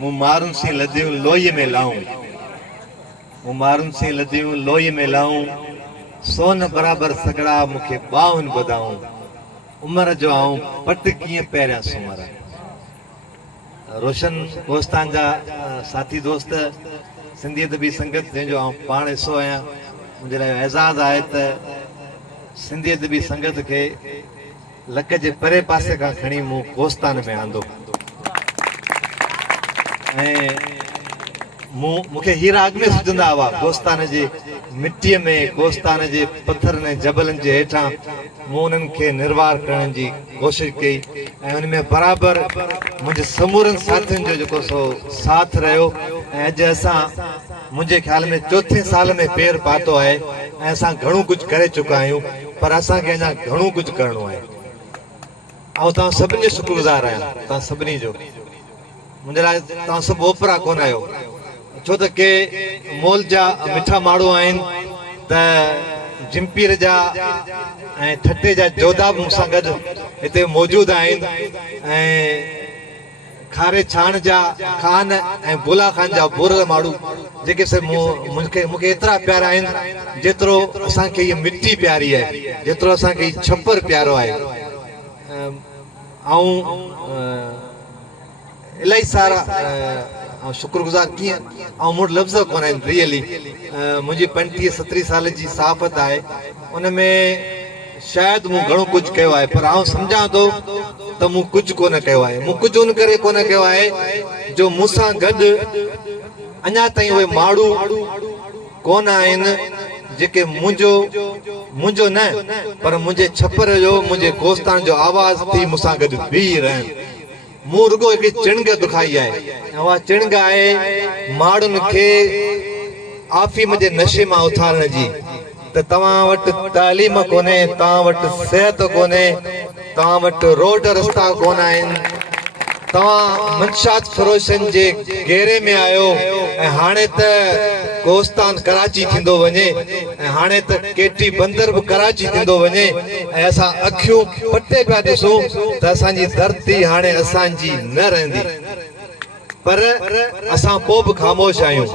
मूं मारुनि से लदियूं लोईअ में लाऊं, मूं मारुनि से लदियूं लोईअ में लाऊं, सोन बराबर सगड़ा मूंखे ॿाहुनि ॿधाऊं, उमिरि जो आऊं पट कीअं पहिरियां सुमरा। रोशन गोस्तान जा साथी दोस्त, सिंधी अदबी संगत जंहिंजो आउं पाण हिसो आहियां, मुंहिंजे लाइ एज़ाज़ आहे त सिंधी अदबी संगत खे लक जे परे पासे खां खणी मूं गोस्तान में आंदो ऐं मूंखे हीरा अॻ में सुझंदा हुआ। गोस्तान जे मिटीअ में, गोस्तान जे पथरनि ऐं जबलनि जे हेठां मूं उन्हनि खे निर्वार करण जी कोशिशि कई ऐं उन में बराबरि मुंहिंजे समूरनि साथियुनि जो जेको सो साथ रहियो ऐं अॼु असां मुंहिंजे ख़्याल में चोथे साल में पेर पातो आहे ऐं असां घणो कुझु करे चुका आहियूं, पर असांखे अञा घणो कुझु करिणो आहे। ऐं तव्हां सभिनी जो शुक्रगुज़ार आहियां, तव्हां सभिनी जो। मुंहिंजे लाइ तव्हां सभु ओपरा कोन आहियो, छो त के मोल जा मिठा माण्हू आहिनि त जिम्पीर जा ऐं ठटे जा जोधा बि मूंसां गॾु हिते मौजूदु आहिनि ऐं खारे छाण जा खान ऐं बुला खान जा बुरल माण्हू जेके मूंखे एतिरा प्यारा आहिनि जेतिरो असांखे इहा मिटी प्यारी आहे, जेतिरो असांखे हीउ छप्पर प्यारो आहे। ऐं इलाही सारा शुक्रगुज़ार कीअं ऐं मूं वटि लफ़्ज़ कोन आहिनि रियली। मुंहिंजी 35-37 साल जी सहाफ़त आहे, उन में शायदि मूं घणो कुझु कयो आहे, पर आउं सम्झां थो त मूं कुझु कोन कयो आहे। मूं कुझु उन करे कोन कयो आहे जो मूंसां गॾु अञा ताईं उहे माण्हू कोन आहिनि जेके मुंहिंजो न पर मुंहिंजे छप्पर जो, मुंहिंजे गोस्तान जो आवाज़ थी मूंसां गॾु बीह रहनि। मूं रुगो हिकिड़ी चिणग दुखाई आहे ऐं उहा चिणग आहे माण्हुनि खे आफ़ीम जे नशे मां उथारण जी। त तव्हां वटि तालीम कोन्हे, तव्हां वटि सिहत कोन्हे, तव्हां वटि रोड रस्ता कोन आहिनि, तव्हां मंशात फरोशन जे घेरे में आहियो ऐं हाणे त गोस्तान कराची थींदो वञे ऐं हाणे त केटी बंदर बि कराची थींदो वञे ऐं असां अखियूं पटे पिया ॾिसूं त असांजी धरती हाणे असांजी न रहंदी, पर असां पोइ बि ख़ामोश आहियूं।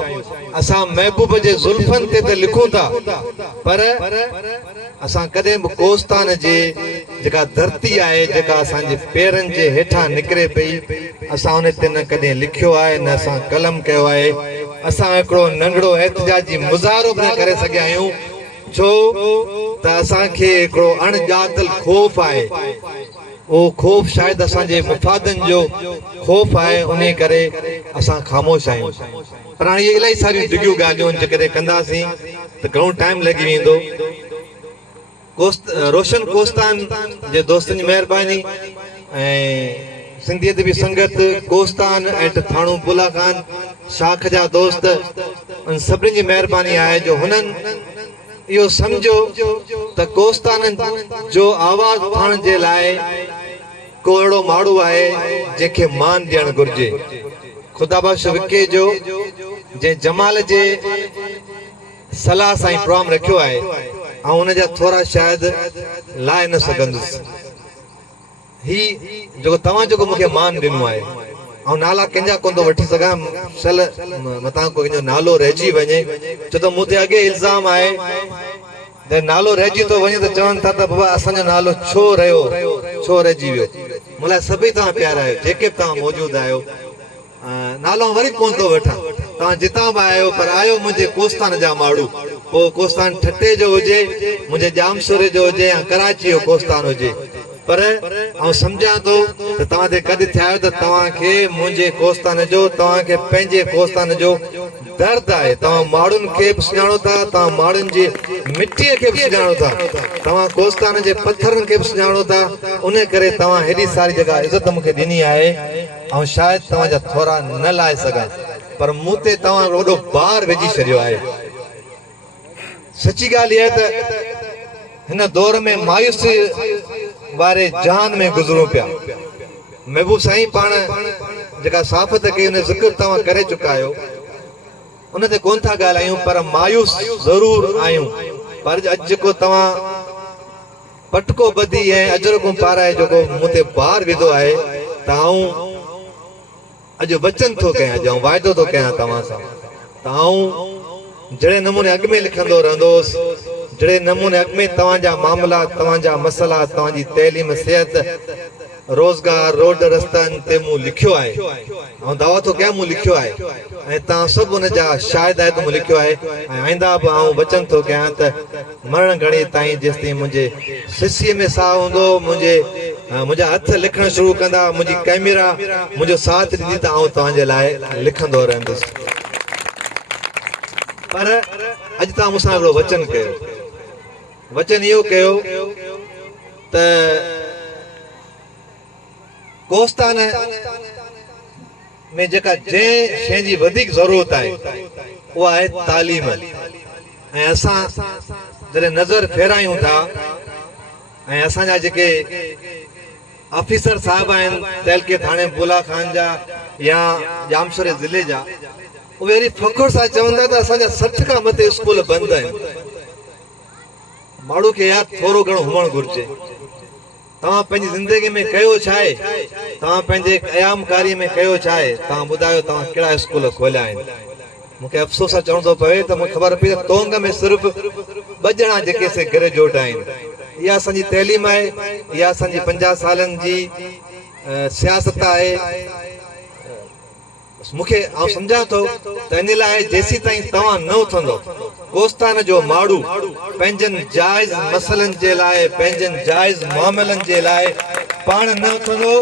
असां महबूब जे ज़ुल्फनि ते त लिखूं था, पर असां कॾहिं बि गोस्तान जे जेका धरती आहे, जेका असांजे पेरनि जे हेठां निकिरे पई, असां उन ते न कॾहिं लिखियो आहे, न असां कलम कयो आहे। असां हिकिड़ो नंढड़ो एहतिजाजी मुज़ाहिरो बि न करे सघिया आहियूं, छो त असांखे हिकिड़ो अणॼातल ख़ौफ़ आहे। उहो ख़ौफ़ शायदि असांजे मुफ़ादनि जो ख़ौफ़ आहे, उन करे असां ख़ामोश आहियूं। पर हाणे इहे इलाही सारियूं डिघियूं ॻाल्हियूं जेकॾहिं कंदासीं त घणो टाइम लॻी वेंदो। रोशन गोस्तान जे दोस्तनि जी महिरबानी ऐं सिंधी अदबी संगत गोस्तान ऐं थाणो बुला खान शाख जा दोस्त, उन सभिनी जी महिरबानी आहे जो हुननि इहो सम्झो त गोस्तान जो आवाज़ उठाइण जे लाइ को अहिड़ो माण्हू आहे जंहिंखे मान ॾियणु घुरिजे। ख़ुदा बख़्श विके जो जंहिं जमाल जे सलाह सां ई प्रोग्राम रखियो आहे ऐं हुनजा थोरा शायदि लाइ न सघंदुसि। ही जेको तव्हां जेको मूंखे मान ॾिनो आहे, ऐं नाला कंहिंजा कोन थो वठी सघां, सल मथां कंहिंजो नालो रहिजी वञे, छो त मूं ते अॻे इल्ज़ाम आहे त नालो रहिजी थो वञे त चवनि था त बाबा असांजो नालो छो रहियो, छो रहिजी वियो। मूं लाइ सभई तव्हां प्यारा आहियो, जेके बि तव्हां मौजूदु आहियो। नालो वरी कोन थो वठां, तव्हां जितां बि आहियो, पर आहियो मुंहिंजे कोस्तान जा माण्हू। पोइ कोस्तान ठटे जो हुजे, मुंहिंजे जामशोरे जो हुजे या कराची जो कोस्तान हुजे, पर आउं सम्झां थो त तव्हां ते कॾहिं थिया आहियो त तव्हांखे मुंहिंजे कोस्तान जो, तव्हांखे पंहिंजे कोस्तान जो दर्द आहे। तव्हां माण्हुनि खे बि सुञाणो था, तव्हां माण्हुनि जे मिटीअ खे बि सुञाणो था, तव्हां कोस्तान जे पथरनि खे बि सुञाणो था। उन करे तव्हां हेॾी सारी जॻह इज़त मूंखे ॾिनी आहे ऐं शायदि तव्हांजा थोरा न लाहे सघां, पर मूं ते तव्हां वॾो भार विझी छॾियो आहे। सची ॻाल्हि इहा त हिन दौर में मायूसी वारे जहान में गुज़रूं पिया। महबूब साईं पाण जेका साफ़त कई उन ज़िक्र तव्हां करे चुका आहियो, उन ते कोन था ॻाल्हायूं, पर मायूस ज़रूर आहियूं। पर अॼु जेको तव्हां पटको ॿधी ऐं अजरकूं पाराए जेको मूं ते भार विधो आहे, त आऊं अॼु वचन थो कयां, अॼु वाइदो थो कयां तव्हां सां त आऊं जहिड़े नमूने अॻ में लिखंदो रहंदोसि, जहिड़े नमूने अॻ में तव्हांजा मामला, तव्हांजा मसइला, तव्हांजी तइलीम, सिहत, रोज़गार, रोड रस्तनि ते मूं लिखियो आहे, ऐं दावा थो कयां मूं लिखियो आहे, ऐं तव्हां सभु हुन जा शाहिद आहियो त मूं लिखियो आहे। ऐं आईंदा बि आऊं वचन थो कयां त मरण घणी ताईं जेसिताईं मुंहिंजे सिसीअ में साह हूंदो, मुंहिंजा हथ लिखणु शुरू कंदा, मुंहिंजी कैमरा मुंहिंजो साथ ॾींदी त आऊं तव्हांजे लाइ लिखंदो रहंदुसि। पर अॼु तव्हां मूंसां हिकिड़ो वचन कयो, वचन इहो कयो त कोस्तान में जेका जंहिं शइ जी वधीक ज़रूरत आहे उहा आहे तालीम। ऐं असां जॾहिं नज़र फेरायूं था ऐं असांजा जेके ऑफिसर साहिब आहिनि तहलके थाणे बुला खान जा या जामशोरे ज़िले जा, उहे वरी फ़खुर सां चवंदा त असांजा 60 खां मथे स्कूल बंदि आहिनि। माण्हू खे यार थोरो घणो हुअणु घुरिजे। तव्हां पंहिंजी ज़िंदगी में कयो छा आहे, तव्हां पंहिंजे क़यामकारी में कयो छा आहे, तव्हां ॿुधायो तव्हां कहिड़ा स्कूल खोलिया आहिनि। मूंखे अफ़सोस सां चवणो थो पवे त मूंखे ख़बर पई त तोंग में सिर्फ़ु 2 ॼणा जेके से ग्रेजुएट आहिनि। इहा असांजी तइलीम आहे, इहा असांजी 50 सालनि जी सियासत आहे। मूंखे आउं सम्झां थो त इन लाइ जेसी ताईं तव्हां न उथंदो, कोस्तान जो माण्हू पंहिंजनि जाइज़ मसइलनि जे लाइ, पंहिंजनि जाइज़ मामलनि जे लाइ पाण न उथंदो,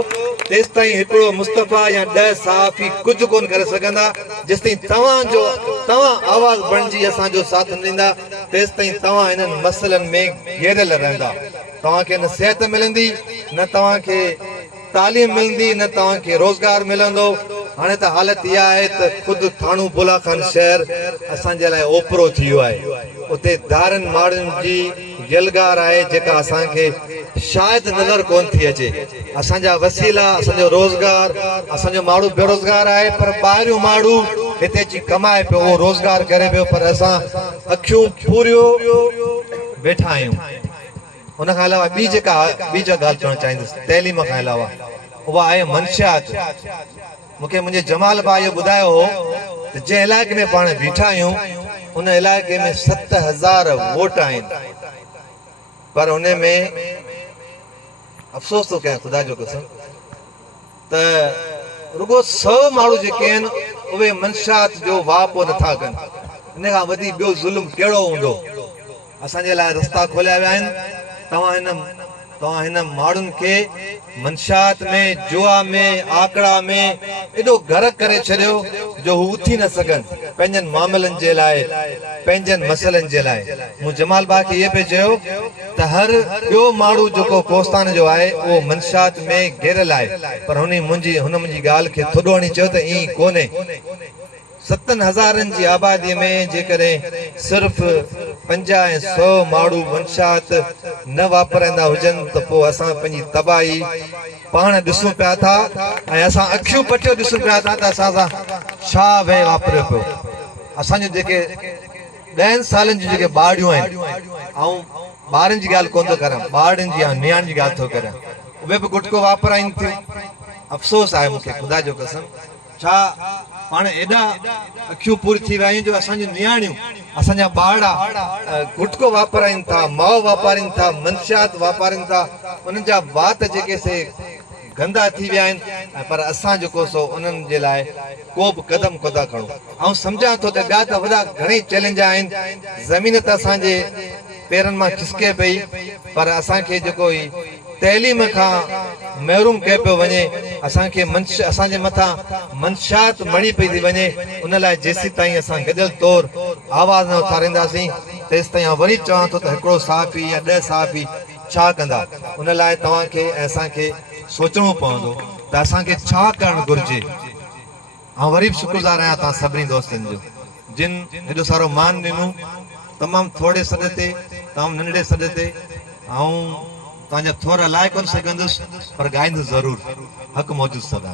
तेसि ताईं हिकिड़ो मुस्तफ़ा या 10 सहाफ़ी कुझु कोन करे सघंदा। जेसि ताईं तव्हां आवाज़ बणिजी असांजो साथ न ॾींदा, तेसि ताईं तव्हां हिननि मसइलनि में घेरियल रहंदा। तव्हांखे न सिहत मिलंदी, न तव्हांखे तालीम मिलंदी, न तव्हांखे रोज़गार मिलंदो। हाणे त हालत इहा आहे त ख़ुदि थाणू बुला खान शहर असांजे लाइ ओपरो थी वियो आहे। उते धारनि माण्हुनि जी गिलगार आहे जेका असांखे शायदि नज़र कोन थी अचे। असांजा वसीला, असांजो रोज़गार, असांजो माण्हू बेरोज़गार आहे, पर ॿाहिरियों माण्हू हिते अची कमाए पियो, उहो रोज़गार करे पियो, पर असां अखियूं पूरियो वेठा आहियूं। हुन खां अलावा ॿी ॻाल्हि चवणु चाहींदुसि तइलीम खां अलावा, उहा आहे मंशियात। मूंखे मुंहिंजे जमाल भाउ इहो ॿुधायो हो त जंहिं इलाइक़े में पाण बीठा आहियूं उन इलाइक़े में 7000 वोट आहिनि, पर उन में अफ़सोस थो कयां ख़ुदा जो कसम त रुगो 100 माण्हू जेके आहिनि उहे मंशियात जो वापो नथा कनि। इन खां वधीक ॿियो ज़ुल्म कहिड़ो हूंदो। असांजे लाइ रस्ता खोलिया विया आहिनि। तव्हां हिन माण्हुनि खे मंशियात में, जुआ में, आकड़ा में एॾो गर्क करे छॾियो जो हू उथी न सघनि पंहिंजनि मामलनि जे लाइ, पंहिंजनि मसइलनि जे लाइ। मूं जमाल भाउ खे इहे पियो चयो त हर ॿियो माण्हू जेको कोस्तान जो आहे उहो मंशियात में घेरियल आहे, पर हुन मुंहिंजी ॻाल्हि खे थोरो हणी चयो त ईअं कोन्हे। 7000 जी आबादीअ में जेकॾहिं सिर्फ़ 50 ऐं 100 माण्हू मंशियात न वापराईंदा हुजनि त पोइ असां पंहिंजी तबाही पाण ॾिसूं पिया था ऐं असां अखियूं पटियो ॾिसूं पिया था त असां सां छा वे वापरियो पियो। असांजो जेके 10 सालनि जूं जेके ॿाड़ियूं आहिनि, ऐं ॿारनि जी ॻाल्हि कोन थो करां, ॿारनि जी या नियाणी जी ॻाल्हि थो करां, उहे बि गुटको वापराइनि थियूं। अफ़सोस आहे मूंखे ख़ुदा जो कसम, छा पाण एॾा अखियूं पूरी थी विया आहियूं जो असांजूं नियाणियूं, असांजा ॿार गुटको वापराइनि था, माओ वापारीनि था, मंशियात वापारीनि था, उन्हनि जा वात जेके से गंदा थी विया आहिनि, पर असां जेको सो उन्हनि जे लाइ को बि क़दम कोन था खणूं। ऐं सम्झां थो त ॿिया त वॾा घणेई चैलेंज आहिनि, ज़मीन त असांजे पेरनि मां खिसके पई, पर असांखे जेको ई तइलीम खां महरूम कयो पियो वञे, असांजे मथां मंशियात मणी पई थी वञे, उन लाइ जेसि ताईं असां गॾियल तौर आवाज़ न उथारींदासीं तेसि ताईं वरी चवां थो त हिकिड़ो सहाफ़ी या 10 सहाफ़ी छा कंदा। उन लाइ तव्हांखे ऐं असांखे सोचणो पवंदो त असांखे छा करणु घुरिजे। ऐं वरी बि शुक्रगुज़ार आहियां तव्हां सभिनी दोस्तनि जो जिन हेॾो सारो मान ॾिनो, तमामु थोरे सॾ ते, तमामु नंढड़े सॾ ते। ऐं तव्हांजा थोरा लाइ कोन सघंदुसि, पर ॻाईंदुसि ज़रूरु, हक़ मौजूदु सदा।